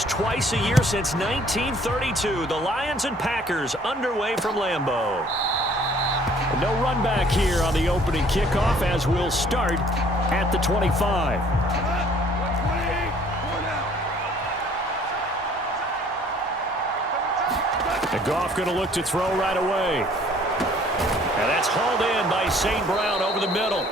games twice a year since 1932. The Lions and Packers underway from Lambeau. No run back here on the opening kickoff as we'll start at the 25. And Goff going to look to throw right away. And that's hauled in by St. Brown over the middle.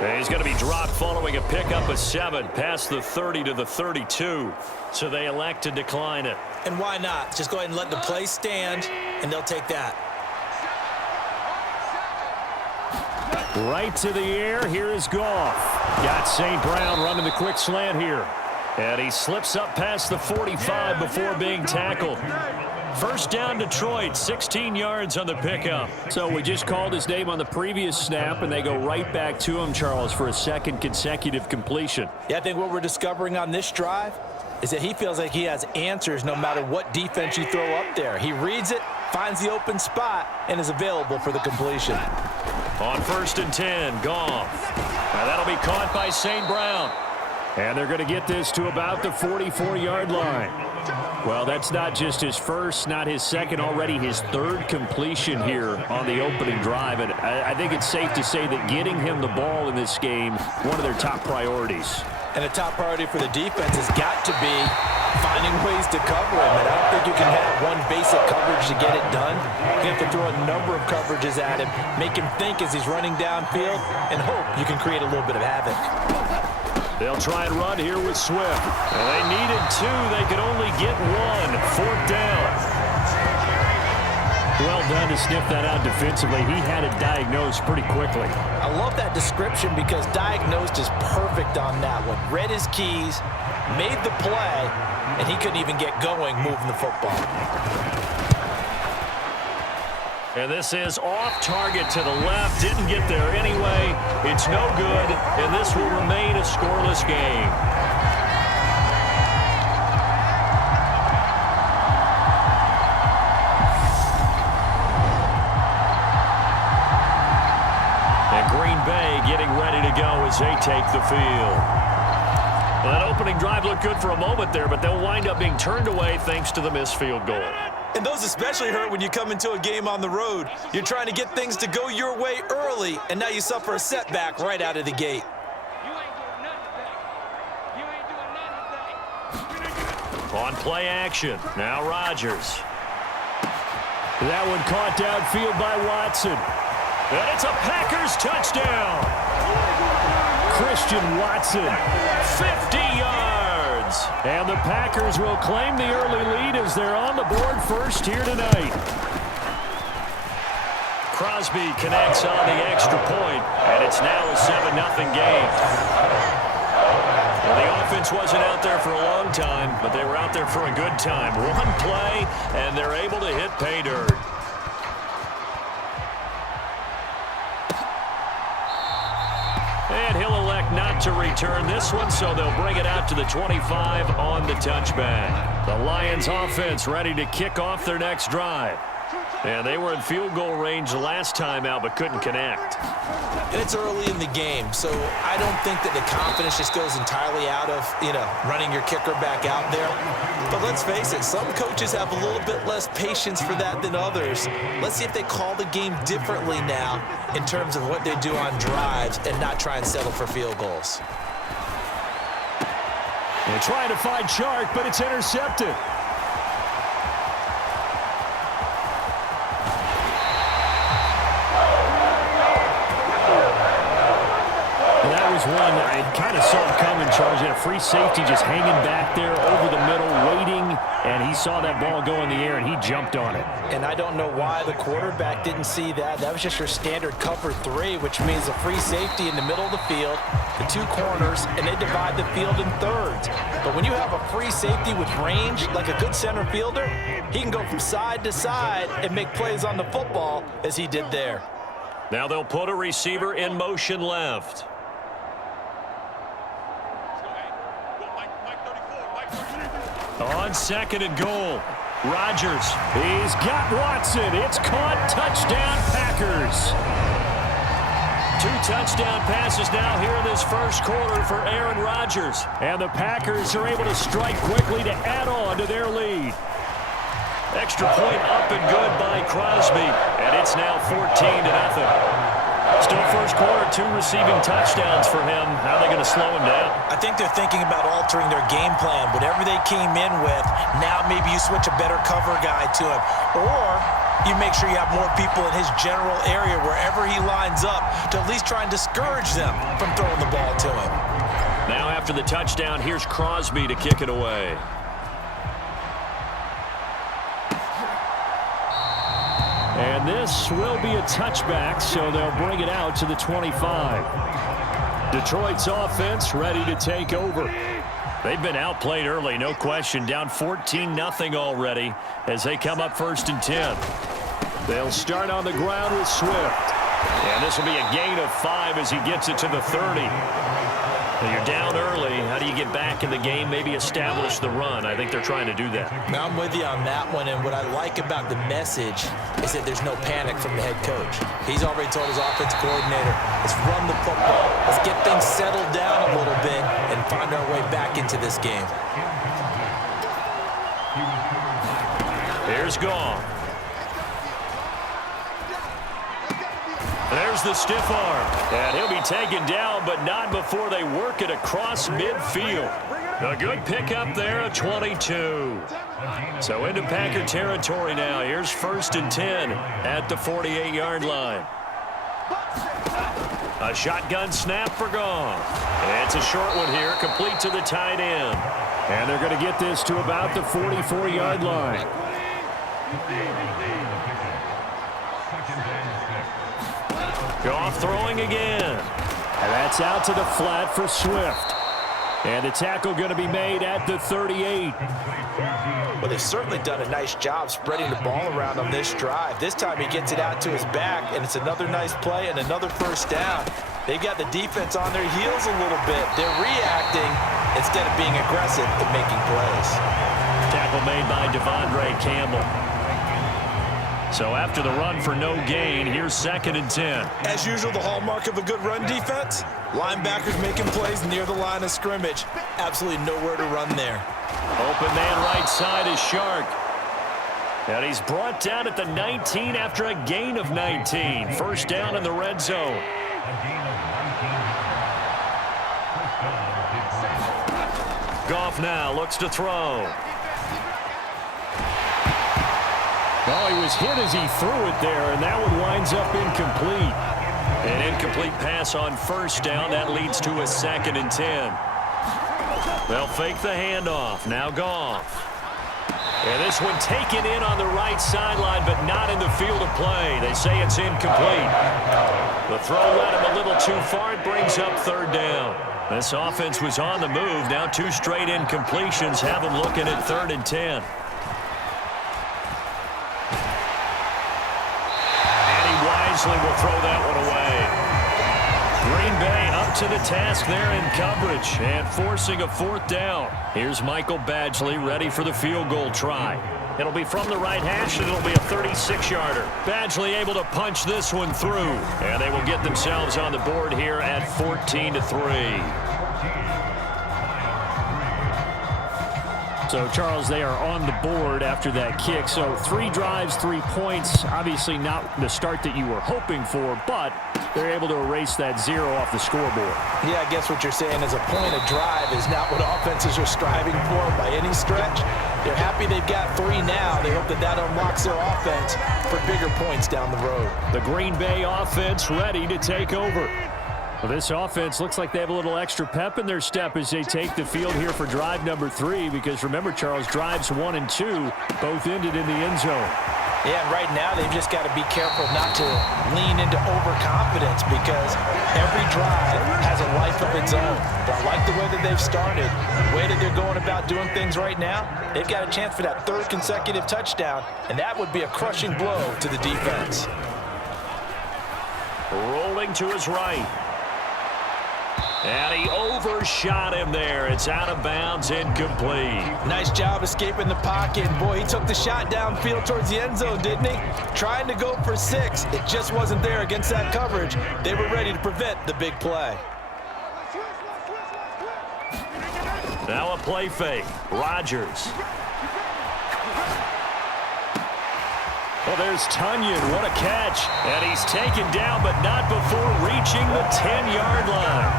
And he's going to be dropped following a pickup of 7 past the 30 to the 32. So they elect to decline it. And why not? Just go ahead and let the play stand, and they'll take that. Right to the air. Here is Goff. Got St. Brown running the quick slant here. And he slips up past the 45 before being tackled. First down, Detroit, 16 yards on the pickup. So we just called his name on the previous snap, and they go right back to him, Charles, for a second consecutive completion. Yeah, I think what we're discovering on this drive is that he feels like he has answers no matter what defense you throw up there. He reads it, finds the open spot, and is available for the completion. On 1st and 10, Goff. Now that'll be caught by St. Brown. And they're going to get this to about the 44-yard line. Well, that's not just his first, not his second, already his third completion here on the opening drive. And I think it's safe to say that getting him the ball in this game, one of their top priorities. And a top priority for the defense has got to be finding ways to cover him. And I don't think you can have one basic coverage to get it done. You have to throw a number of coverages at him, make him think as he's running downfield, and hope you can create a little bit of havoc. They'll try and run here with Swift. And they needed 2. They could only get 1. 4th down. Well done to sniff that out defensively. He had it diagnosed pretty quickly. I love that description because diagnosed is perfect on that one. Read his keys, made the play, and he couldn't even get going moving the football. And this is off target to the left. Didn't get there anyway. It's no good, and this will remain a scoreless game. And Green Bay getting ready to go as they take the field. Well, that opening drive looked good for a moment there, but they'll wind up being turned away thanks to the missed field goal. And those especially hurt when you come into a game on the road. You're trying to get things to go your way early, and now you suffer a setback right out of the gate. On play action, now Rodgers. That one caught downfield by Watson. And it's a Packers touchdown. Christian Watson, 50 yards. And the Packers will claim the early lead as they're on the board first here tonight. Crosby connects on the extra point, and it's now a 7-0 game. Well, the offense wasn't out there for a long time, but they were out there for a good time. One play, and they're able to hit pay dirt. And he'll elect not to return this one, so they'll bring it out to the 25 on the touchback. The Lions offense ready to kick off their next drive. And they were in field goal range last time out, but couldn't connect. And it's early in the game, so I don't think that the confidence just goes entirely out of, running your kicker back out there. But let's face it, some coaches have a little bit less patience for that than others. Let's see if they call the game differently now in terms of what they do on drives and not try and settle for field goals. They're trying to find Chark, but it's intercepted. One I kind of saw him coming, Charles. He had a free safety just hanging back there over the middle, waiting, and he saw that ball go in the air, and he jumped on it. And I don't know why the quarterback didn't see that. That was just your standard cover 3, which means a free safety in the middle of the field, the 2 corners, and they divide the field in thirds. But when you have a free safety with range, like a good center fielder, he can go from side to side and make plays on the football as he did there. Now they'll put a receiver in motion left. On 2nd and goal, Rodgers. He's got Watson. It's caught. Touchdown, Packers. 2 touchdown passes now here in this first quarter for Aaron Rodgers. And the Packers are able to strike quickly to add on on to their lead. Extra point up and good by Crosby, and it's now 14-0. Still first quarter, 2 receiving touchdowns for him. How are they going to slow him down? I think they're thinking about altering their game plan. Whatever they came in with, now maybe you switch a better cover guy to him. Or you make sure you have more people in his general area wherever he lines up to at least try and discourage them from throwing the ball to him. Now after the touchdown, here's Crosby to kick it away. And this will be a touchback, so they'll bring it out to the 25. Detroit's offense ready to take over. They've been outplayed early, no question, down 14-0 already as they come up 1st and 10. They'll start on the ground with Swift. And this will be a gain of 5 as he gets it to the 30. Now you're down early. How do you get back in the game, maybe establish the run? I think they're trying to do that. Now I'm with you on that one, and what I like about the message is that there's no panic from the head coach. He's already told his offense coordinator, let's run the football. Let's get things settled down a little bit and find our way back into this game. Here's Goff. There's the stiff arm, and he'll be taken down, but not before they work it across midfield. A good pickup there at 22. So into Packer territory now. Here's 1st and 10 at the 48-yard line. A shotgun snap for Goff. It's a short one here, complete to the tight end. And they're going to get this to about the 44-yard line. Goff throwing again. And that's out to the flat for Swift. And the tackle going to be made at the 38. Well, they've certainly done a nice job spreading the ball around on this drive. This time he gets it out to his back, and it's another nice play and another first down. They've got the defense on their heels a little bit. They're reacting instead of being aggressive and making plays. Tackle made by Devondre Campbell. So after the run for no gain, here's 2nd and 10. As usual, the hallmark of a good run defense, linebackers making plays near the line of scrimmage. Absolutely nowhere to run there. Open man right side is Shark. And he's brought down at the 19 after a gain of 19. First down in the red zone. Goff now looks to throw. Oh, he was hit as he threw it there, and that one winds up incomplete. An incomplete pass on first down. That leads to a 2nd and 10. They'll fake the handoff. Now Goff. And this one taken in on the right sideline, but not in the field of play. They say it's incomplete. The throw led him a little too far. It brings up 3rd down. This offense was on the move. Now 2 straight incompletions have them looking at 3rd and 10. Will throw that one away. Green Bay up to the task there in coverage and forcing a 4th down. Here's Michael Badgley ready for the field goal try. It'll be from the right hash, and it'll be a 36-yarder. Badgley able to punch this one through, and they will get themselves on the board here at 14-3. So, Charles, they are on the board after that kick. So 3 drives, 3 points. Obviously not the start that you were hoping for, but they're able to erase that 0 off the scoreboard. Yeah, I guess what you're saying is a point of drive is not what offenses are striving for by any stretch. They're happy they've got 3 now. They hope that that unlocks their offense for bigger points down the road. The Green Bay offense ready to take over. Well, this offense looks like they have a little extra pep in their step as they take the field here for drive number 3, because remember, Charles, drives 1 and 2 both ended in the end zone. Yeah, and right now they've just got to be careful not to lean into overconfidence, because every drive has a life of its own. But I like the way that they've started, the way that they're going about doing things right now. They've got a chance for that 3rd consecutive touchdown, and that would be a crushing blow to the defense. Rolling to his right. And he overshot him there. It's out of bounds, incomplete. Nice job escaping the pocket. Boy, he took the shot downfield towards the end zone, didn't he? Trying to go for 6. It just wasn't there against that coverage. They were ready to prevent the big play. Now a play fake. Rodgers. Well, there's Tunyon. What a catch. And he's taken down, but not before reaching the 10-yard line.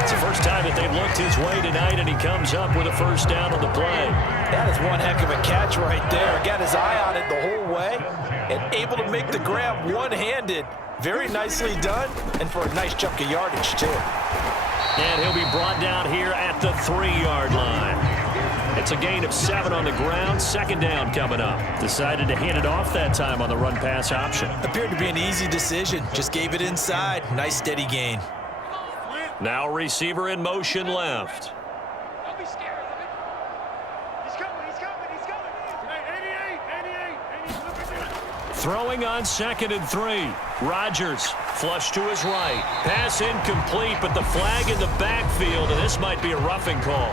It's the first time that they've looked his way tonight, and he comes up with a first down on the play. That is one heck of a catch right there. Got his eye on it the whole way and able to make the grab one-handed. Very nicely done, and for a nice chunk of yardage, too. And he'll be brought down here at the 3-yard line. It's a gain of 7 on the ground. Second down coming up. Decided to hand it off that time on the run-pass option. Appeared to be an easy decision. Just gave it inside. Nice steady gain. Now receiver in motion left. Don't be scared of it. He's coming. Hey, 88. Throwing on 2nd and 3. Rodgers flush to his right. Pass incomplete, but the flag in the backfield, and this might be a roughing call.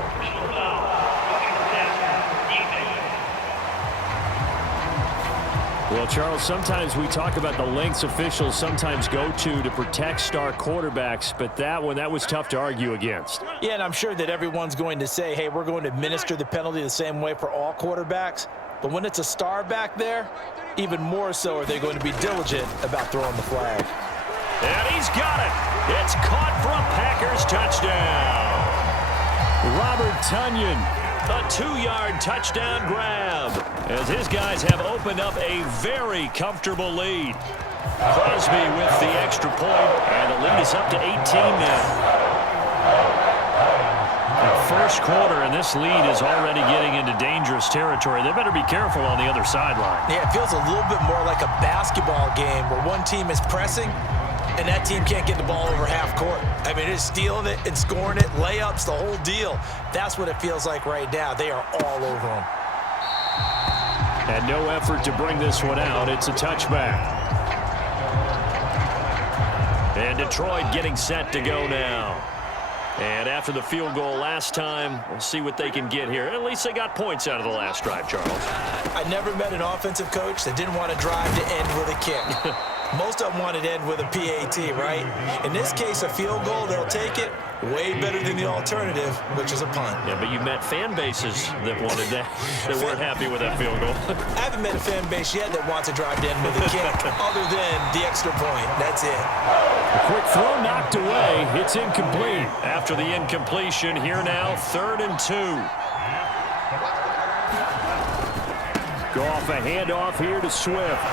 Well, Charles, sometimes we talk about the lengths officials sometimes go to protect star quarterbacks, but that was tough to argue against. Yeah, and I'm sure that everyone's going to say, hey, we're going to administer the penalty the same way for all quarterbacks. But when it's a star back there, even more so are they going to be diligent about throwing the flag. And he's got it. It's caught for a Packers touchdown. Robert Tunyon. A 2-yard touchdown grab as his guys have opened up a very comfortable lead. Crosby with the extra point, and the lead is up to 18 now. The first quarter, and this lead is already getting into dangerous territory. They better be careful on the other sideline. Yeah, it feels a little bit more like a basketball game where one team is pressing and that team can't get the ball over half court. I mean, it's stealing it and scoring it, layups, the whole deal. That's what it feels like right now. They are all over them. And no effort to bring this one out. It's a touchback. And Detroit getting set to go now. And after the field goal last time, we'll see what they can get here. At least they got points out of the last drive, Charles. I never met an offensive coach that didn't want to drive to end with a kick. Most of them want to end with a PAT, right? In this case, a field goal, they'll take it. Way better than the alternative, which is a punt. Yeah, but you met fan bases that wanted that, that weren't happy with that field goal. I haven't met a fan base yet that wants to drive to end with a kick, other than the extra point. That's it. A quick throw knocked away. It's incomplete. After the incompletion, here now, 3rd and 2. Go off a handoff here to Swift.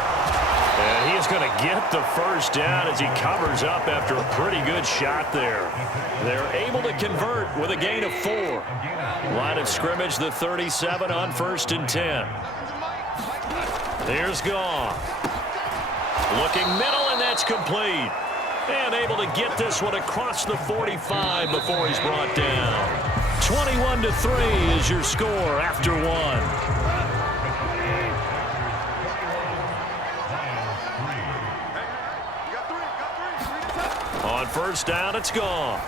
And he is going to get the first down as he covers up after a pretty good shot there. They're able to convert with a gain of 4. Line of scrimmage, the 37 on 1st and 10. Here's Goff. Looking middle, and that's complete. And able to get this one across the 45 before he's brought down. 21-3 is your score after 1. On 1st down, it's Goff.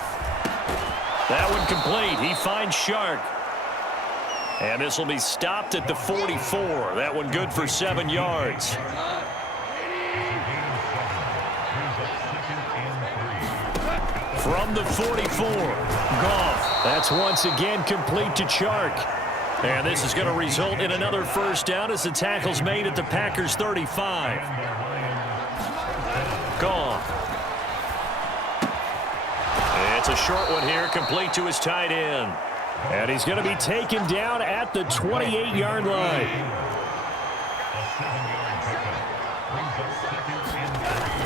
That one complete. He finds Shark. And this will be stopped at the 44. That one good for 7 yards. From the 44, Goff. That's once again complete to Chark. And this is going to result in another first down as the tackle's made at the Packers' 35. Goff. It's a short one here, complete to his tight end. And he's going to be taken down at the 28-yard line.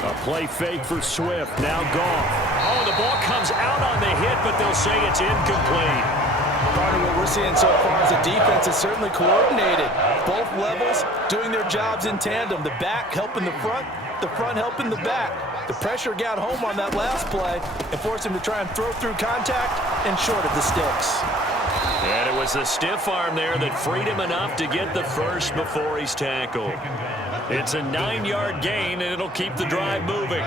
A play fake for Swift. Now Goff. Oh, the ball comes out on the hit, but they'll say it's incomplete. Part of what we're seeing so far is the defense is certainly coordinated. Both levels doing their jobs in tandem. The back helping the front helping the back. The pressure got home on that last play and forced him to try and throw through contact and short of the sticks. And it was the stiff arm there that freed him enough to get the first before he's tackled. It's a 9-yard gain, and it'll keep the drive moving.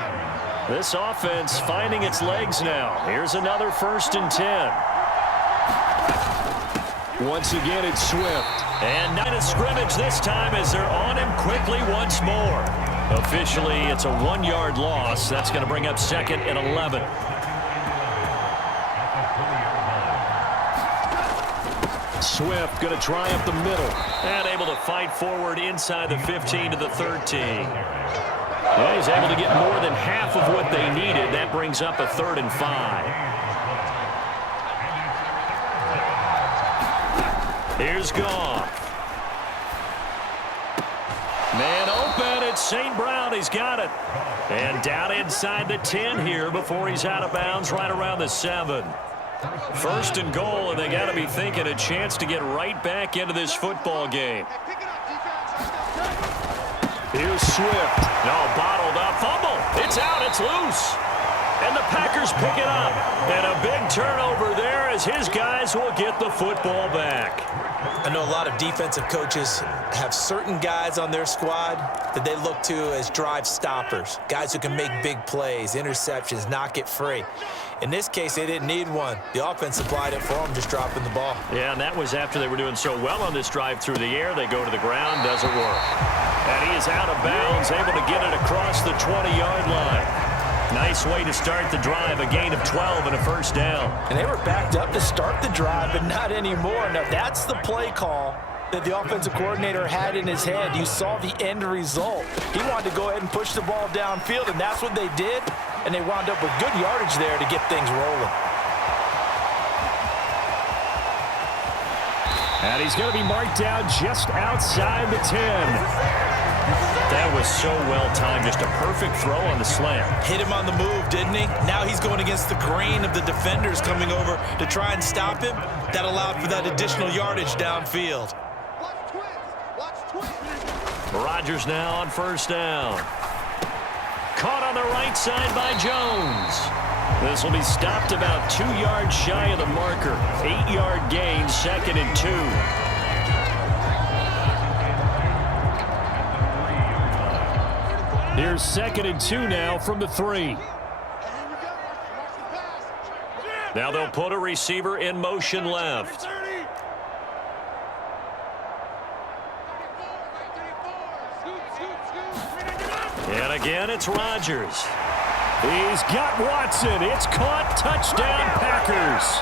This offense finding its legs now. Here's another 1st and 10. Once again, it's Swift. And not a scrimmage this time as they're on him quickly once more. Officially, it's a 1-yard loss. That's going to bring up 2nd and 11. Swift going to try up the middle. And able to fight forward inside the 15 to the 13. Yeah, he's able to get more than half of what they needed. That brings up a 3rd and 5. Here's Goff. Man open. It's St. Brown. He's got it. And down inside the 10 here before he's out of bounds right around the 7. 1st and goal, and they got to be thinking a chance to get right back into this football game. Here's Swift. No, bottled up. Fumble. It's out. It's loose. And the Packers pick it up. And a big turnover there as his guys will get the football back. I know a lot of defensive coaches have certain guys on their squad that they look to as drive stoppers, guys who can make big plays, interceptions, knock it free. In this case, they didn't need one. The offense supplied it for them, just dropping the ball. Yeah, and that was after they were doing so well on this drive through the air. They go to the ground, doesn't work. And he is out of bounds, able to get it across the 20-yard line. Nice way to start the drive, a gain of 12 and a 1st down. And they were backed up to start the drive, but not anymore. Now, that's the play call that the offensive coordinator had in his head. You saw the end result. He wanted to go ahead and push the ball downfield, and that's what they did. And they wound up with good yardage there to get things rolling. And he's going to be marked down just outside the 10. That was so well-timed. Just a perfect throw on the slant. Hit him on the move, didn't he? Now he's going against the grain of the defenders coming over to try and stop him. That allowed for that additional yardage downfield. Rodgers now on 1st down. Caught on the right side by Jones. This will be stopped about 2 yards shy of the marker. 8-yard gain, 2nd and 2. Here's 2nd and 2 now from the 3. Now they'll put a receiver in motion left. And again, it's Rodgers. He's got Watson. It's caught. Touchdown, Packers.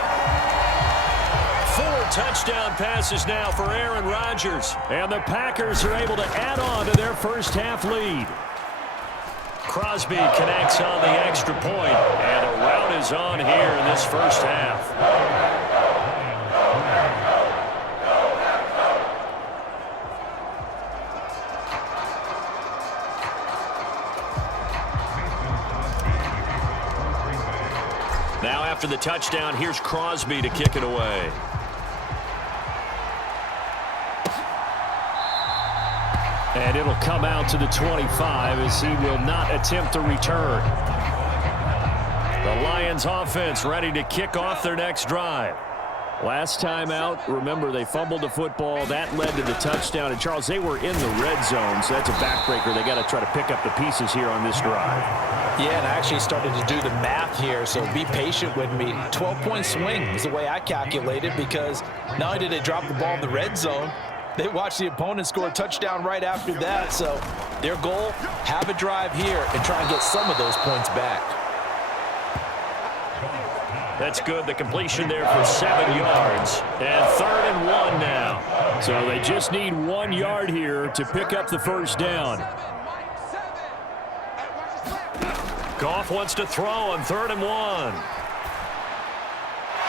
4 touchdown passes now for Aaron Rodgers. And the Packers are able to add on to their first half lead. Crosby connects on the extra point, and a rout is on here in this first half. Now after the touchdown, here's Crosby to kick it away. And it'll come out to the 25 as he will not attempt a return. The Lions offense ready to kick off their next drive. Last time out, remember, they fumbled the football. That led to the touchdown. And, Charles, they were in the red zone, so that's a backbreaker. They got to try to pick up the pieces here on this drive. Yeah, and I actually started to do the math here, so be patient with me. 12-point swing is the way I calculated, because not only did they drop the ball in the red zone, they watched the opponent score a touchdown right after that. So their goal, have a drive here and try and get some of those points back. That's good. The completion there for 7 yards. And 3rd and 1 now. So they just need 1 yard here to pick up the first down. Goff wants to throw on 3rd and 1.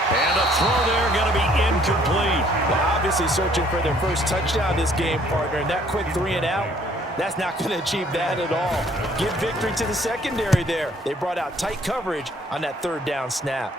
And a throw there going to be incomplete. Well, obviously searching for their first touchdown this game, partner. And that quick 3 and out, that's not going to achieve that at all. Give victory to the secondary there. They brought out tight coverage on that 3rd down snap.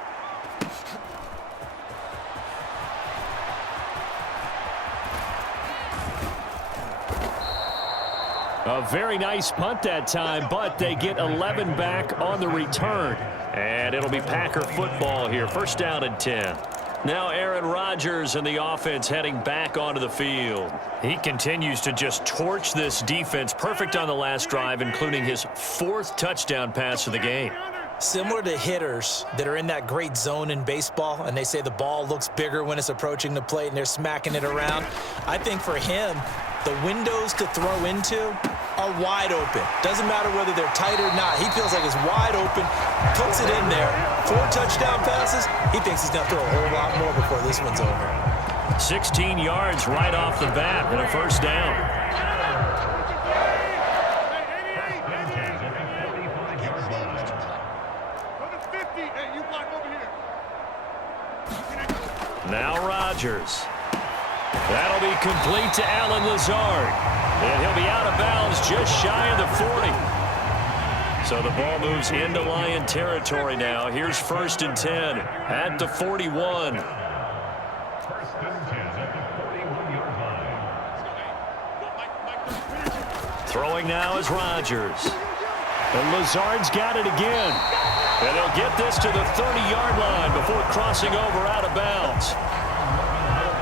A very nice punt that time, but they get 11 back on the return. And it'll be Packer football here. 1st down and 10. Now Aaron Rodgers and the offense heading back onto the field. He continues to just torch this defense. Perfect on the last drive, including his 4th touchdown pass of the game. Similar to hitters that are in that great zone in baseball, and they say the ball looks bigger when it's approaching the plate and they're smacking it around. I think for him, the windows to throw into are wide open. Doesn't matter whether they're tight or not. He feels like it's wide open, puts it in there. 4 touchdown passes. He thinks he's going to throw a whole lot more before this one's over. 16 yards right off the bat and a first down. Now Rodgers. That'll be complete to Alan Lazard. And he'll be out of bounds just shy of the 40. So the ball moves into Lion territory now. Here's 1st and 10 at the 41. Throwing now is Rodgers. And Lazard's got it again. And they'll get this to the 30-yard line before crossing over out of bounds.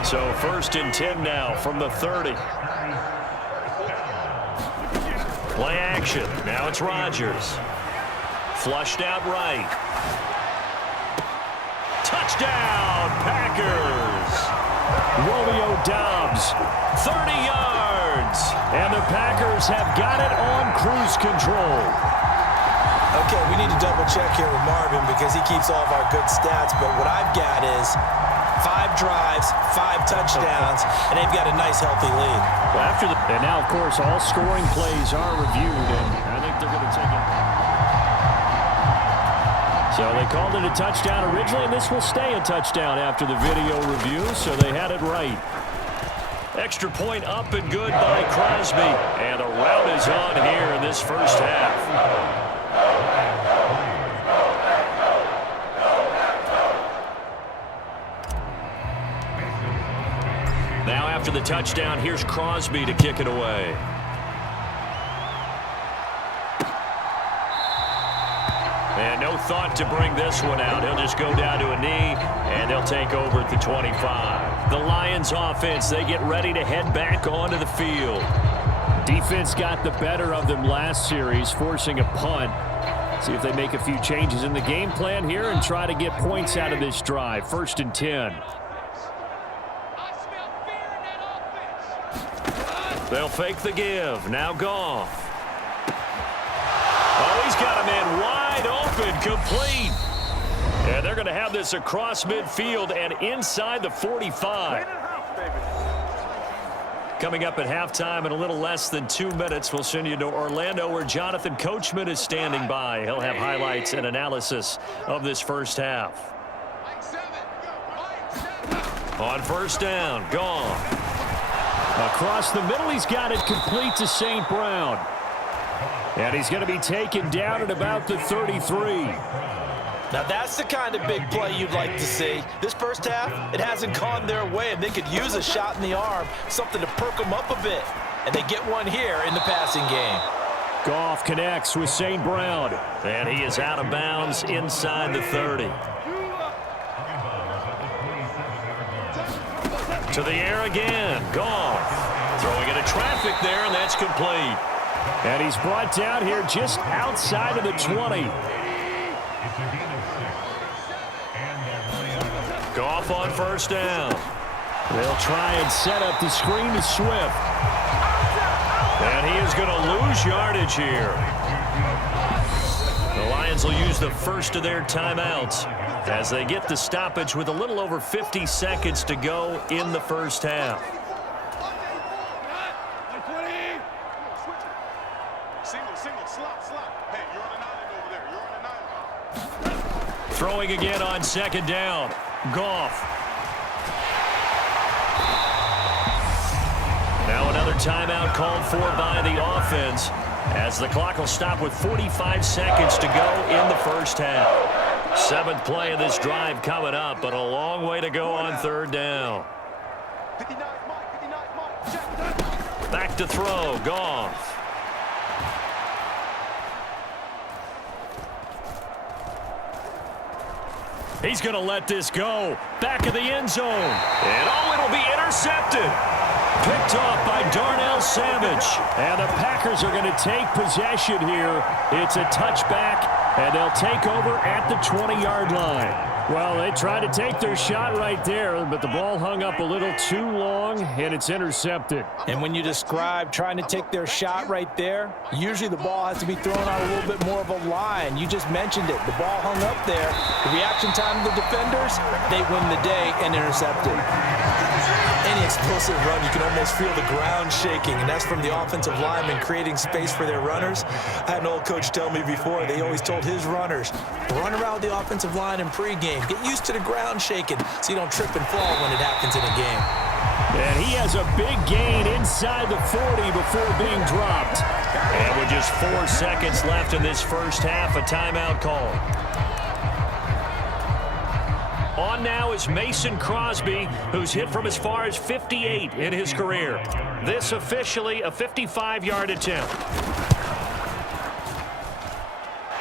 So 1st and 10 now from the 30. Play action. Now it's Rodgers. Flushed out right. Touchdown, Packers. Romeo Doubs, 30 yards. And the Packers have got it on cruise control. Okay, we need to double check here with Marvin because he keeps all of our good stats, but what I've got is 5 drives, 5 touchdowns, and they've got a nice, healthy lead. Well, and now, of course, all scoring plays are reviewed, and I think they're going to take it. So they called it a touchdown originally, and this will stay a touchdown after the video review, so they had it right. Extra point up and good by Crosby, and the rout is on here in this first half. Now after the touchdown, here's Crosby to kick it away. And no thought to bring this one out. He'll just go down to a knee, and they'll take over at the 25. The Lions offense, they get ready to head back onto the field. Defense got the better of them last series, forcing a punt. See if they make a few changes in the game plan here and try to get points out of this drive. 1st and 10. They'll fake the give. Now Goff. Oh, he's got a man wide open, complete. And they're going to have this across midfield and inside the 45. Coming up at halftime in a little less than 2 minutes, we'll send you to Orlando where Jonathan Coachman is standing by. He'll have highlights and analysis of this first half. On 1st down, Goff. Across the middle, he's got it complete to St. Brown. And he's going to be taken down at about the 33. Now that's the kind of big play you'd like to see. This first half, it hasn't gone their way, and they could use a shot in the arm, something to perk them up a bit. And they get one here in the passing game. Goff connects with St. Brown. And he is out of bounds inside the 30. To the air again. Goff throwing into traffic there, and that's complete. And he's brought down here just outside of the 20. Goff on 1st down. They'll try and set up the screen to Swift. And he is going to lose yardage here. The Lions will use the first of their timeouts as they get the stoppage with a little over 50 seconds to go in the first half. Throwing again on 2nd down. Goff. Now another timeout called for by the offense as the clock will stop with 45 seconds to go in the first half. 7th play of this drive coming up, but a long way to go on 3rd down. Back to throw. Goff. He's going to let this go. Back of the end zone. And oh, it'll be intercepted. Picked off by Darnell Savage. And the Packers are going to take possession here. It's a touchback, and they'll take over at the 20-yard line. Well, they tried to take their shot right there, but the ball hung up a little too long, and it's intercepted. And when you describe trying to take their shot right there, usually the ball has to be thrown on a little bit more of a line. You just mentioned it. The ball hung up there. The reaction time of the defenders, they win the day and intercepted. explosive run, you can almost feel the ground shaking, and that's from the offensive linemen creating space for their runners. I had an old coach tell me before, they always told his runners, run around the offensive line in pregame. Get used to the ground shaking so you don't trip and fall when it happens in a game. And he has a big gain inside the 40 before being dropped. And with just 4 seconds left in this first half, a timeout call. On now is Mason Crosby, who's hit from as far as 58 in his career. This officially a 55-yard attempt.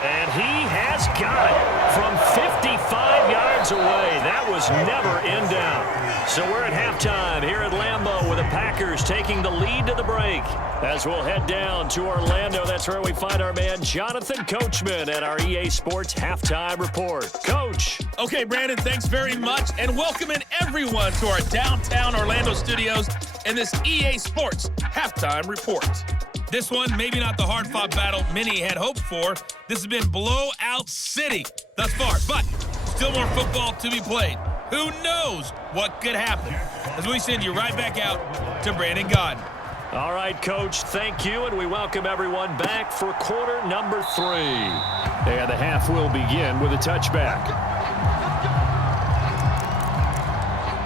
And he has got it from 55 yards away. That was never in doubt. So we're at halftime here at Lambeau with the Packers taking the lead to the break. As we'll head down to Orlando, that's where we find our man Jonathan Coachman at our EA Sports Halftime Report. Coach. Okay, Brandon, thanks very much. And welcome in everyone to our downtown Orlando studios and this EA Sports Halftime Report. This one, maybe not the hard-fought battle many had hoped for. This has been blowout city thus far, but still more football to be played. Who knows what could happen? As we send you right back out to Brandon Gaudin. All right, Coach, thank you, and we welcome everyone back for quarter number 3. And the half will begin with a touchback.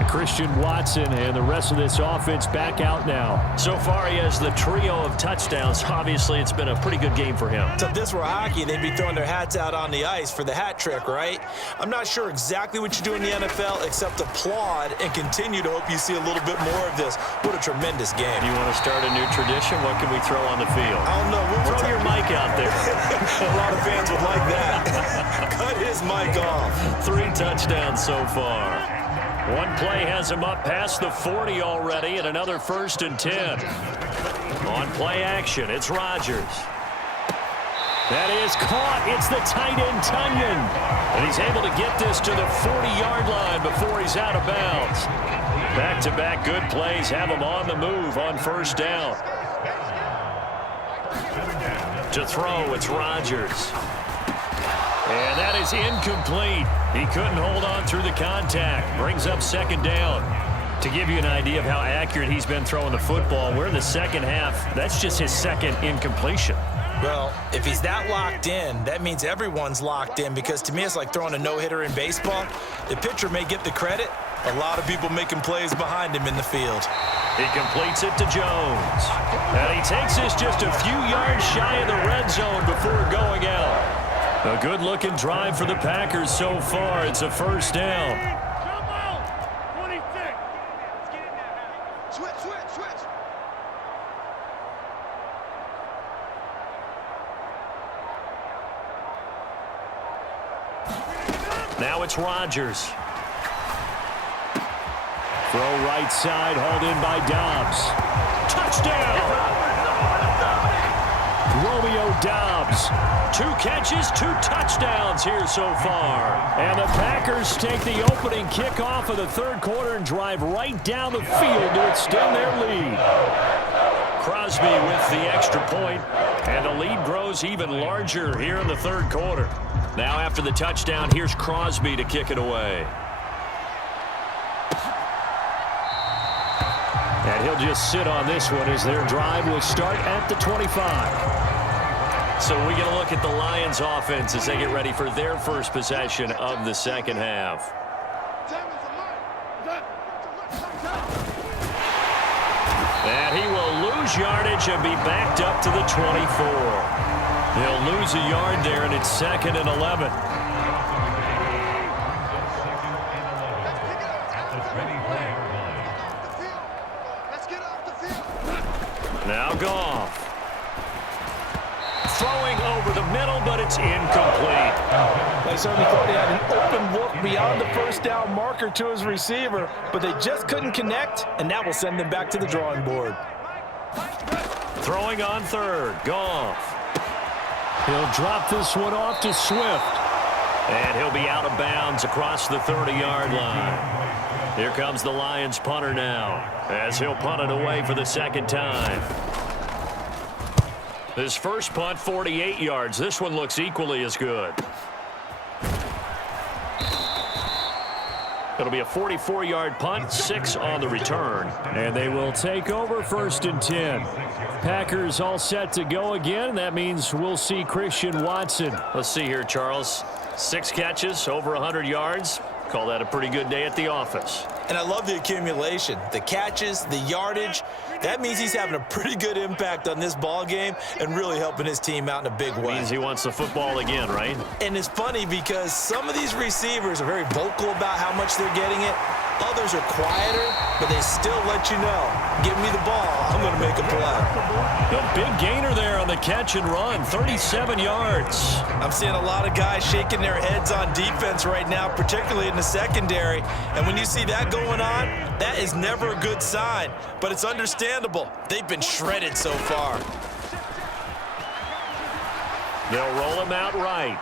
Christian Watson and the rest of this offense back out now. So far, he has the trio of touchdowns. Obviously, it's been a pretty good game for him. So if this were hockey, they'd be throwing their hats out on the ice for the hat trick, right? I'm not sure exactly what you do in the NFL except applaud and continue to hope you see a little bit more of this. What a tremendous game. You want to start a new tradition? What can we throw on the field? I don't know. Throw your mic out there. A lot of fans would like that. Cut his mic off. 3 touchdowns so far. One play has him up past the 40 already, and another 1st and 10. On play action, it's Rodgers. That is caught. It's the tight end, Tunyon. And he's able to get this to the 40-yard line before he's out of bounds. Back-to-back good plays have him on the move on 1st down. To throw, it's Rodgers. And that is incomplete. He couldn't hold on through the contact. Brings up 2nd down. To give you an idea of how accurate he's been throwing the football, we're in the second half. That's just his 2nd incompletion. Well, if he's that locked in, that means everyone's locked in, because to me it's like throwing a no-hitter in baseball. The pitcher may get the credit. A lot of people making plays behind him in the field. He completes it to Jones. And he takes this just a few yards shy of the red zone before going out. A good-looking drive for the Packers so far. It's a 1st down. Jump out! 26. Let's get in there. Switch. Now it's Rodgers. Throw right side, hauled in by Dobbs. Touchdown! Romeo Dobbs. 2 catches, 2 touchdowns here so far. And the Packers take the opening kickoff of the 3rd quarter and drive right down the field to extend their lead. Crosby with the extra point, and the lead grows even larger here in the 3rd quarter. Now after the touchdown, here's Crosby to kick it away. And he'll just sit on this one as their drive will start at the 25. So we get a look at the Lions offense as they get ready for their first possession of the second half. And he will lose yardage and be backed up to the 24. He'll lose a yard there, and it's 2nd and 11. Now Goff. Throwing over the middle, but it's incomplete. They certainly thought he had an open look beyond the 1st down marker to his receiver, but they just couldn't connect, and that will send them back to the drawing board. Throwing on 3rd, Goff. He'll drop this one off to Swift. And he'll be out of bounds across the 30-yard line. Here comes the Lions punter now, as he'll punt it away for the 2nd time. His first punt, 48 yards. This one looks equally as good. It'll It'll be a 44-yard punt, 6 on the return. And they will take over 1st and 10. Packers all set to go again. That means we'll see Christian Watson. Let's see here, Charles. 6 catches, over 100 yards. Call that a pretty good day at the office. And I love the accumulation, the catches, the yardage. That means he's having a pretty good impact on this ball game and really helping his team out in a big way. Means he wants the football again, right? And it's funny because some of these receivers are very vocal about how much they're getting it. Others are quieter, but they still let you know, give me the ball, I'm going to make a play. The big gainer there on the catch and run, 37 yards. I'm seeing a lot of guys shaking their heads on defense right now, particularly in the secondary. And when you see that going on, that is never a good sign. But it's understandable. They've been shredded so far. They'll roll him out right.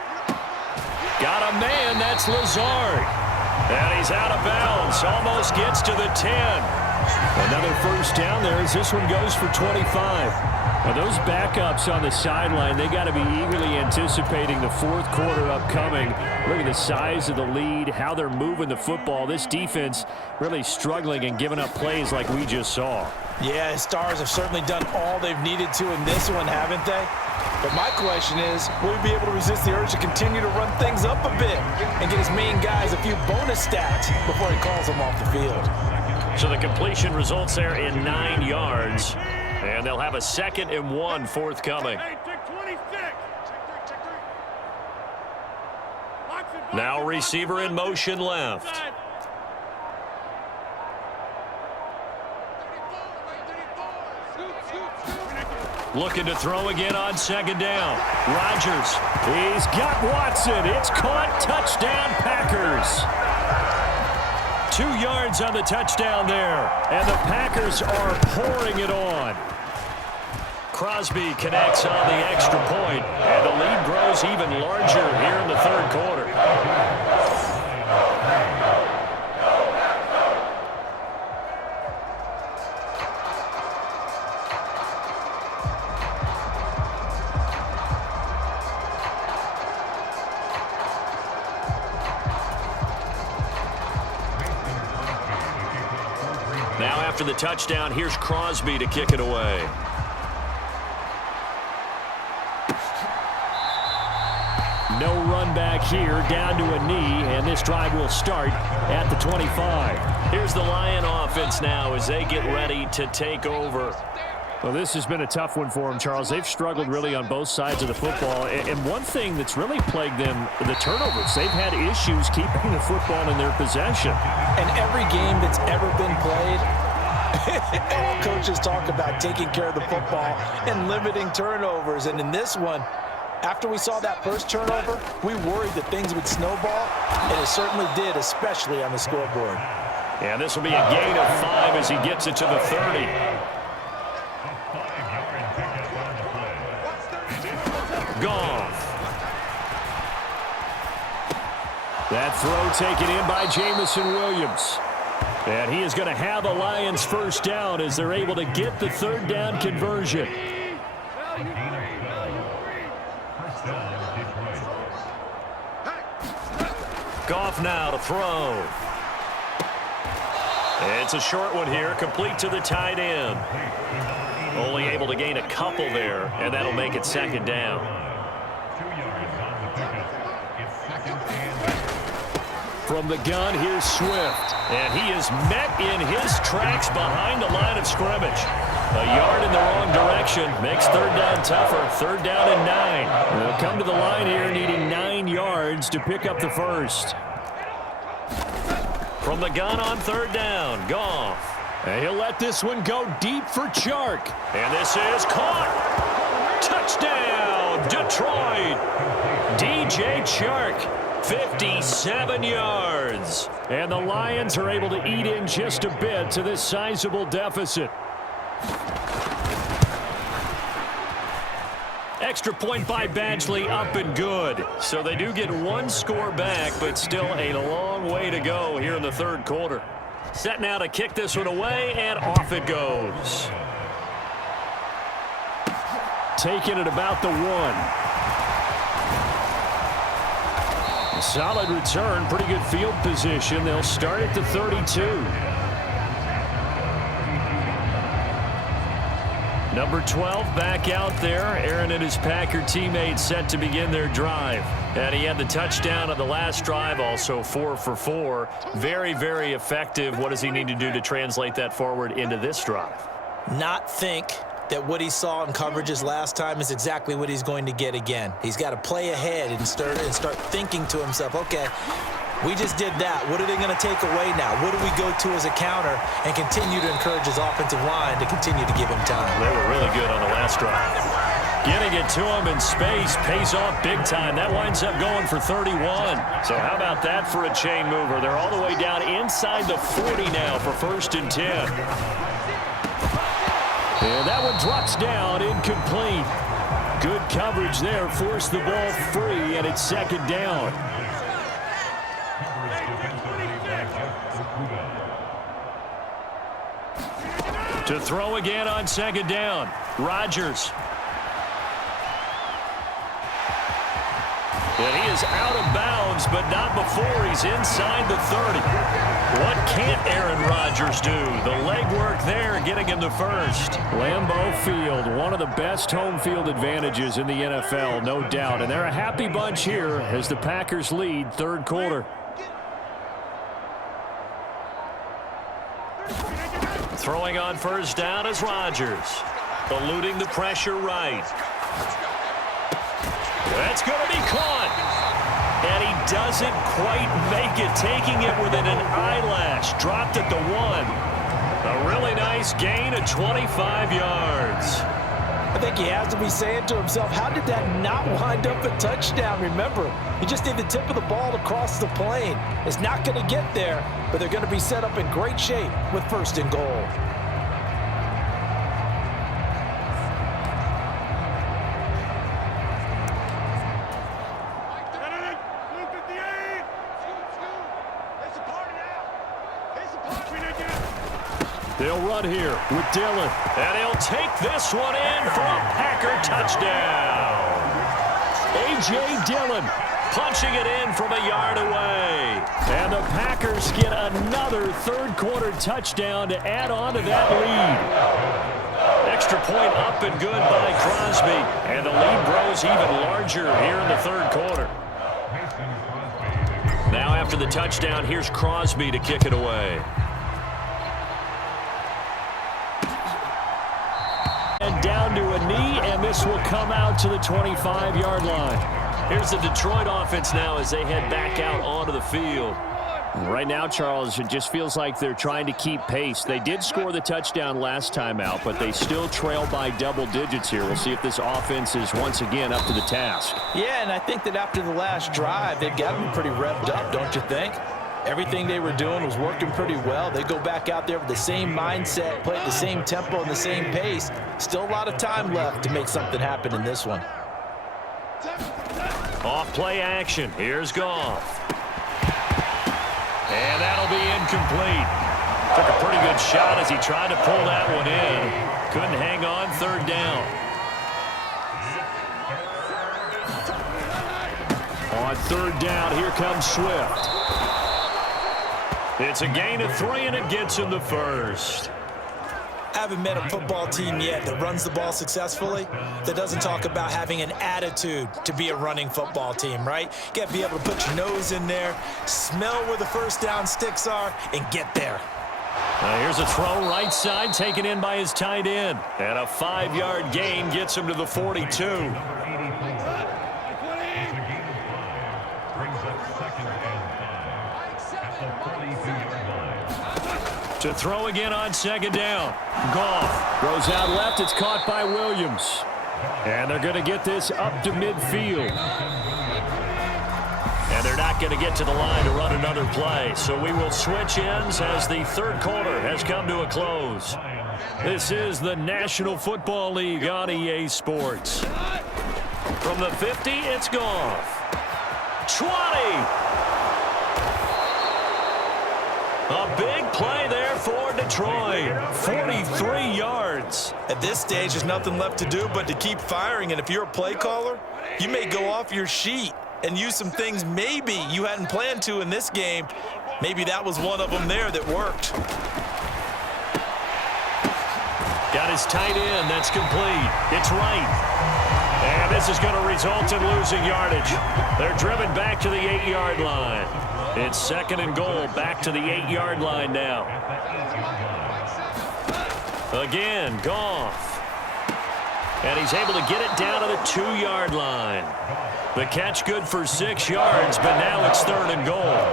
Got a man, that's Lazard. And he's out of bounds, almost gets to the 10. Another 1st down there as this one goes for 25. Now those backups on the sideline, they got to be eagerly anticipating the 4th quarter upcoming. Look at the size of the lead, how they're moving the football. This defense really struggling and giving up plays like we just saw. Yeah, Stars have certainly done all they've needed to in this one, haven't they? But my question is, will he be able to resist the urge to continue to run things up a bit and get his main guys a few bonus stats before he calls them off the field? So the completion results there in 9 yards. And they'll have a 2nd and 1 forthcoming. Now receiver in motion left. Looking to throw again on 2nd down. Rodgers. He's got Watson. It's caught. Touchdown, Packers. 2 yards on the touchdown there. And the Packers are pouring it on. Crosby connects on the extra point, and the lead grows even larger here in the 3rd quarter. Now after the touchdown, here's Crosby to kick it away. No run back here, down to a knee, and this drive will start at the 25. Here's the Lion offense now as they get ready to take over. Well, this has been a tough one for them, Charles. They've struggled really on both sides of the football. And one thing that's really plagued them, the turnovers. They've had issues keeping the football in their possession. And every game that's ever been played, all coaches talk about taking care of the football and limiting turnovers. And in this one, after we saw that first turnover, we worried that things would snowball, and it certainly did, especially on the scoreboard. Yeah, this will be a gain of 5 as he gets it to the 30. Goff. That throw taken in by Jamison Williams. And he is going to have a Lions 1st down as they're able to get the 3rd down conversion. Goff now to throw. It's a short one here, complete to the tight end. Only able to gain a couple there, and that'll make it 2nd down. From the gun, here's Swift. And he is met in his tracks behind the line of scrimmage. A yard in the wrong direction makes 3rd down tougher. 3rd down and 9. They'll come to the line here needing 9 yards to pick up the 1st. From the gun on 3rd down, Goff. And he'll let this one go deep for Chark. And this is caught. Touchdown, Detroit. DJ Chark, 57 yards. And the Lions are able to eat in just a bit to this sizable deficit. Extra point by Badgley, up and good. So they do get 1 score back, but still a long way to go here in the 3rd quarter. Set now to kick this one away, and off it goes. Taken at about the 1. solid return, pretty good field position. They'll start at the 32. Number 12 back out there. Aaron and his Packer teammates set to begin their drive. And he had the touchdown on the last drive, also 4 for 4. Very, very effective. What does he need to do to translate that forward into this drive? Not think that what he saw in coverages last time is exactly what he's going to get again. He's got to play ahead and start thinking to himself, okay, we just did that. What are they going to take away now? What do we go to as a counter? And continue to encourage his offensive line to continue to give him time. They were really good on the last drive. Getting it to him in space pays off big time. That winds up going for 31. So how about that for a chain mover? They're all the way down inside the 40 now for 1st and 10. And that one drops down, incomplete. Good coverage there, forced the ball free, and it's 2nd down. To throw again on 2nd down, Rodgers. And he is out of bounds, but not before he's inside the 30. What can't Aaron Rodgers do? The legwork there getting him the first. Lambeau Field, one of the best home field advantages in the NFL, no doubt. And they're a happy bunch here as the Packers lead 3rd quarter. Throwing on 1st down is Rodgers. Eluding the pressure right. That's going to be caught. And he doesn't quite make it, taking it within an eyelash. Dropped at the 1. A really nice gain of 25 yards. I think he has to be saying to himself, how did that not wind up a touchdown? Remember, he just did the tip of the ball to cross the plane. It's not going to get there, but they're going to be set up in great shape with 1st and goal. They'll run here with Dillon. And he'll take this one in for a Packer touchdown. A.J. Dillon punching it in from a yard away. And the Packers get another 3rd quarter touchdown to add on to that lead. Extra point up and good by Crosby. And the lead grows even larger here in the 3rd quarter. Now after the touchdown, here's Crosby to kick it away. And down to a knee, and this will come out to the 25-yard line. Here's the Detroit offense now as they head back out onto the field. Right now, Charles, it just feels like they're trying to keep pace. They did score the touchdown last time out, but they still trail by double digits here. We'll see if this offense is once again up to the task. Yeah, and I think that after the last drive, they've got to be pretty revved up, don't you think? Everything they were doing was working pretty well. They go back out there with the same mindset, play at the same tempo and the same pace. Still a lot of time left to make something happen in this one. Off play action. Here's Goff. And that'll be incomplete. Took a pretty good shot as he tried to pull that one in. Couldn't hang on. 3rd down. On 3rd down, here comes Swift. It's a gain of 3, and it gets him the first. I haven't met a football team yet that runs the ball successfully that doesn't talk about having an attitude to be a running football team, right? You got to be able to put your nose in there, smell where the 1st down sticks are, and get there. Now here's a throw right side taken in by his tight end. And a 5-yard gain gets him to the 42. To throw again on 2nd down. Goff throws out left. It's caught by Williams. And they're going to get this up to midfield. And they're not going to get to the line to run another play. So we will switch ends as the 3rd quarter has come to a close. This is the National Football League on EA Sports. From the 50, it's Goff. 20. A big play there for Detroit. 43 yards. At this stage, there's nothing left to do but to keep firing. And if you're a play caller, you may go off your sheet and use some things maybe you hadn't planned to in this game. Maybe that was one of them there that worked. Got his tight end. That's complete. It's right. And this is going to result in losing yardage. They're driven back to the 8-yard line. It's 2nd and goal. Back to the 8-yard line now. Again, Goff. And he's able to get it down to the 2-yard line. The catch good for 6 yards, but now it's 3rd and goal.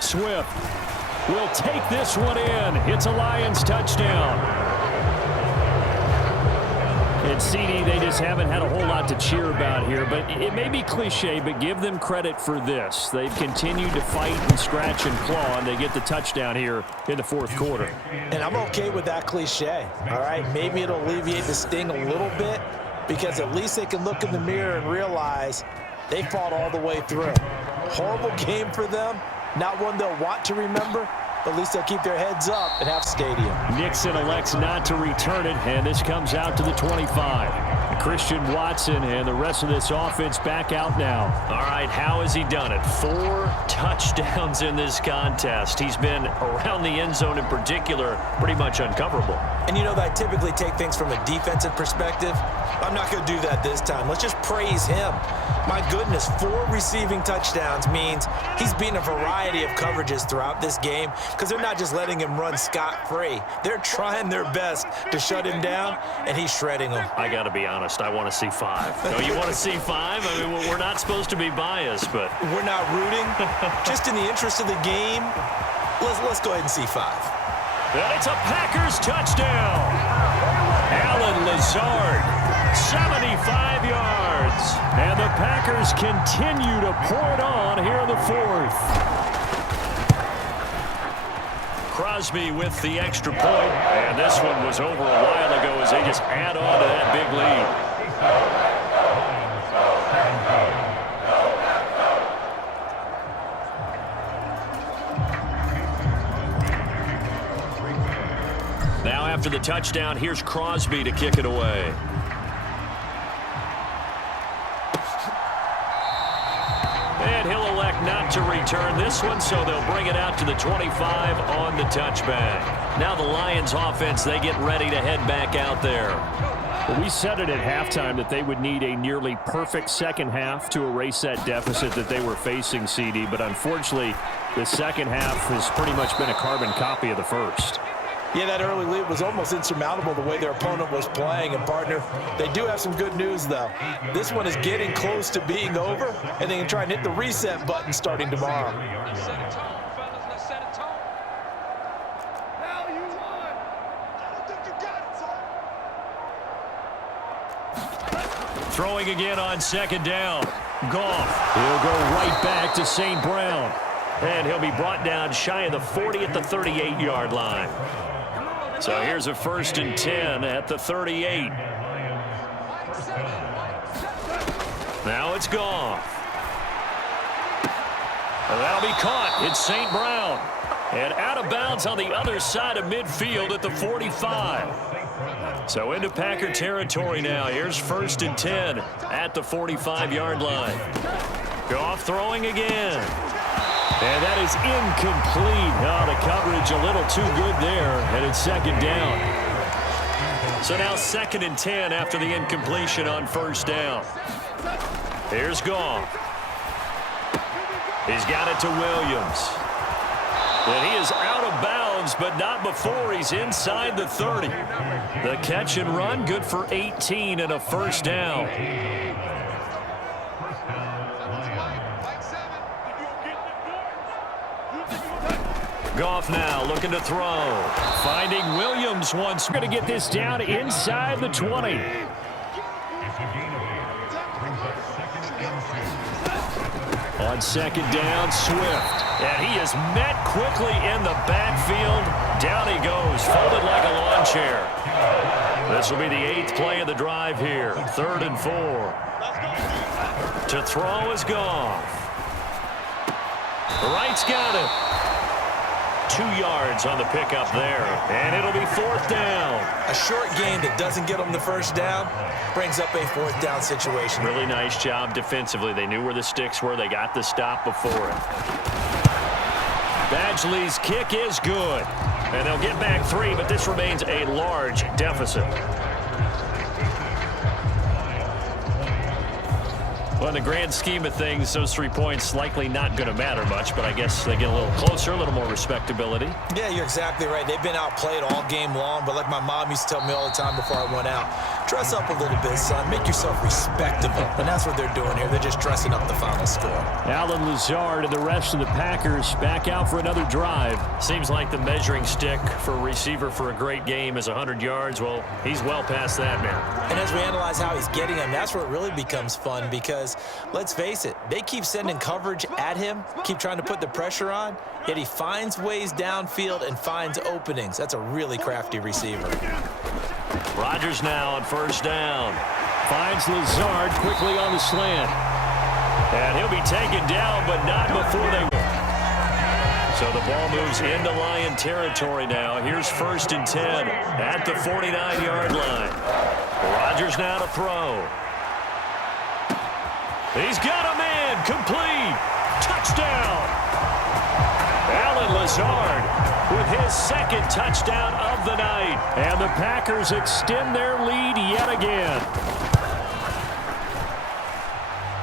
Swift will take this one in. It's a Lions touchdown. And CD, they just haven't had a whole lot to cheer about here, but it may be cliche, but give them credit for this. They've continued to fight and scratch and claw, and they get the touchdown here in the 4th quarter. And I'm okay with that cliche, all right? Maybe it'll alleviate the sting a little bit, because at least they can look in the mirror and realize they fought all the way through. Horrible game for them. Not one they'll want to remember, but at least they'll keep their heads up at half stadium. Nixon elects not to return it, and this comes out to the 25. Christian Watson and the rest of this offense back out now. All right, how has he done it? 4 touchdowns in this contest. He's been around the end zone in particular, pretty much uncoverable. And you know that I typically take things from a defensive perspective. I'm not going to do that this time. Let's just praise him. My goodness, 4 receiving touchdowns means he's beaten a variety of coverages throughout this game because they're not just letting him run scot-free. They're trying their best to shut him down, and he's shredding them. I got to be honest, I want to see 5. No, you want to see 5? I mean, we're not supposed to be biased, but... We're not rooting. Just in the interest of the game, let's go ahead and see 5. And it's a Packers touchdown. Alan Lazard, 75 yards. And the Packers continue to pour it on here in the 4th. Crosby with the extra point. And this one was over a while ago as they just add on to that big lead. Now after the touchdown, here's Crosby to kick it away. And he'll elect not to return this one, so they'll bring it out to the 25 on the touchback. Now the Lions offense, they get ready to head back out there. Well, we said it at halftime that they would need a nearly perfect second half to erase that deficit that they were facing, CD, but unfortunately, the second half has pretty much been a carbon copy of the first. Yeah, that early lead was almost insurmountable the way their opponent was playing. And, partner, they do have some good news, though. This one is getting close to being over, and they can try and hit the reset button starting tomorrow. Throwing again on 2nd down. Goff. He'll go right back to St. Brown. And he'll be brought down shy of the 40 at the 38-yard line. So here's a 1st and 10 at the 38. Now it's Goff. And that'll be caught. It's St. Brown. And out of bounds on the other side of midfield at the 45. So into Packer territory now. Here's 1st and 10 at the 45-yard line. Goff throwing again. And that is incomplete. Oh, the coverage a little too good there, and it's 2nd down. So now 2nd and 10 after the incompletion on 1st down. Here's Goff. He's got it to Williams. And he is out of bounds, but not before he's inside the 30. The catch and run, good for 18 and a 1st down. Goff now looking to throw. Finding Williams once. We're going to get this down inside the 20. On 2nd down, Swift. And he is met quickly in the backfield. Down he goes, folded like a lawn chair. This will be the 8th play of the drive here. 3rd and 4. To throw is Goff. Wright's got it. 2 yards on the pickup there. And it'll be 4th down. A short gain that doesn't get them the first down brings up a 4th down situation. Really nice job defensively. They knew where the sticks were. They got the stop before it. Badgley's kick is good. And they'll get back 3, but this remains a large deficit. Well, in the grand scheme of things, those 3 points likely not going to matter much, but I guess they get a little closer, a little more respectability. Yeah, you're exactly right. They've been outplayed all game long, but like my mom used to tell me all the time before I went out, dress up a little bit, son. Make yourself respectable. And that's what they're doing here. They're just dressing up the final score. Alan Lazard and the rest of the Packers back out for another drive. Seems like the measuring stick for a receiver for a great game is 100 yards. Well, he's well past that now. And as we analyze how he's getting them, that's where it really becomes fun because, let's face it, they keep sending coverage at him, keep trying to put the pressure on, yet he finds ways downfield and finds openings. That's a really crafty receiver. Rodgers now on 1st down. Finds Lazard quickly on the slant. And he'll be taken down, but not before they will. So the ball moves into Lion territory now. Here's 1st and 10 at the 49-yard line. Rodgers now to throw. He's got a man. Complete. Touchdown. Alan Lazard with his 2nd touchdown of the night. And the Packers extend their lead yet again.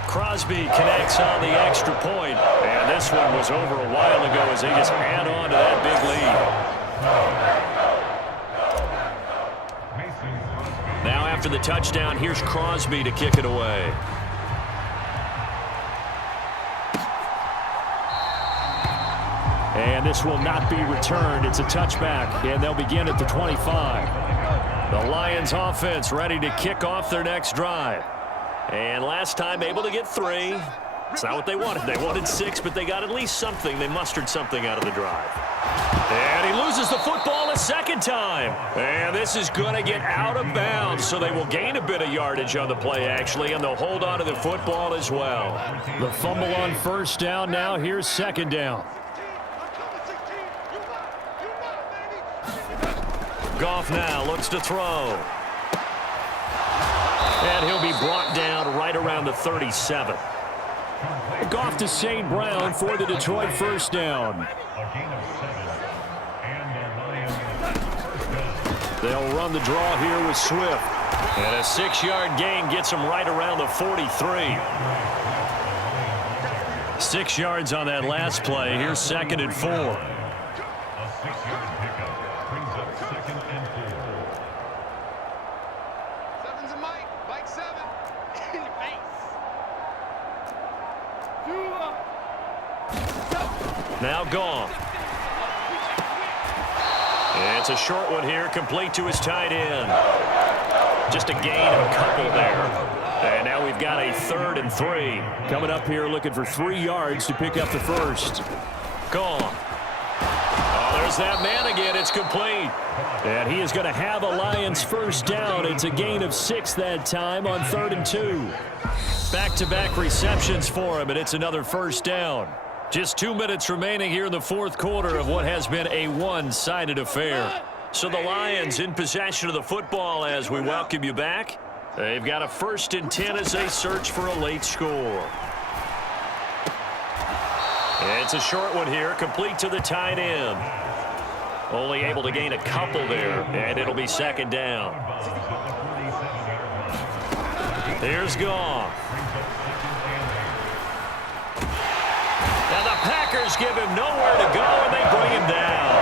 Crosby connects on the extra point. And this one was over a while ago as they just add on to that big lead. Now after the touchdown, here's Crosby to kick it away. And this will not be returned. It's a touchback, and they'll begin at the 25. The Lions offense ready to kick off their next drive. And last time able to get 3. It's not what they wanted. They wanted 6, but they got at least something. They mustered something out of the drive. And he loses the football a 2nd time. And this is going to get out of bounds, so they will gain a bit of yardage on the play, actually, and they'll hold on to the football as well. The fumble on 1st down. Now here's 2nd down. Goff now looks to throw. And he'll be brought down right around the 37. Goff to St. Brown for the Detroit 1st down. They'll run the draw here with Swift. And a 6-yard gain gets him right around the 43. 6 yards on that last play. Here's 2nd and 4. Now Goff. It's a short one here, complete to his tight end. Just a gain of a couple there. And now we've got a 3rd and 3. Coming up here looking for 3 yards to pick up the 1st. Goff. Oh, there's that man again. It's complete. And he is going to have a Lions 1st down. It's a gain of 6 that time on 3rd and 2. Back-to-back receptions for him, and it's another 1st down. Just 2 minutes remaining here in the 4th quarter of what has been a one-sided affair. So the Lions in possession of the football as we welcome you back. They've got a 1st and 10 as they search for a late score. It's a short one here, complete to the tight end. Only able to gain a couple there, and it'll be 2nd down. Here's Goff. Now the Packers give him nowhere to go, and they bring him down.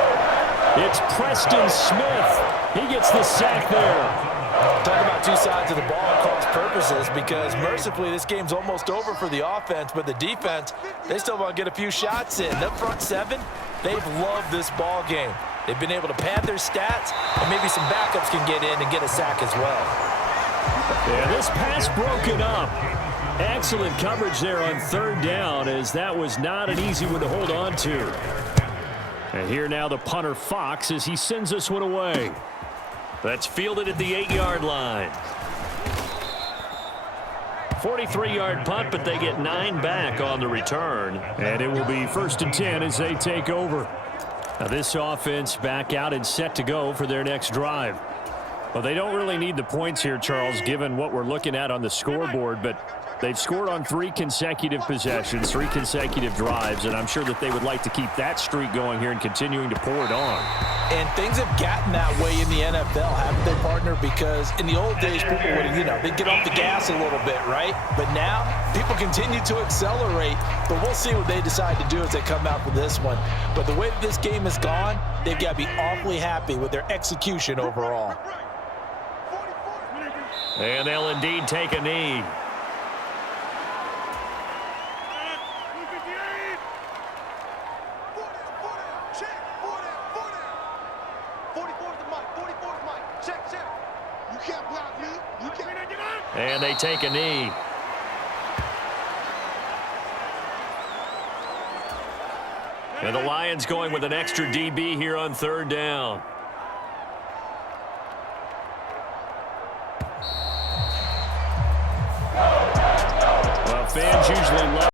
It's Preston Smith. He gets the sack there. Talk about 2 sides of the ball at cross purposes because mercifully this game's almost over for the offense, but the defense, they still want to get a few shots in. That front 7, they've loved this ball game. They've been able to pad their stats, and maybe some backups can get in and get a sack as well. Yeah, this pass broken up. Excellent coverage there on 3rd down as that was not an easy one to hold on to. And here now the punter Fox as he sends this one away. That's fielded at the 8-yard line. 43-yard punt, but they get 9 back on the return. And it will be 1st and 10 as they take over. Now this offense back out and set to go for their next drive. Well, they don't really need the points here, Charles, given what we're looking at on the scoreboard, but they've scored on 3 consecutive possessions, 3 consecutive drives, and I'm sure that they would like to keep that streak going here and continuing to pour it on. And things have gotten that way in the NFL, haven't they, partner? Because in the old days, people would, they'd get off the gas a little bit, right? But now, people continue to accelerate, but we'll see what they decide to do as they come out for this one. But the way that this game has gone, they've got to be awfully happy with their execution overall. And they'll indeed take a knee. And they take a knee. And the Lions going with an extra DB here on 3rd down. Well, fans usually love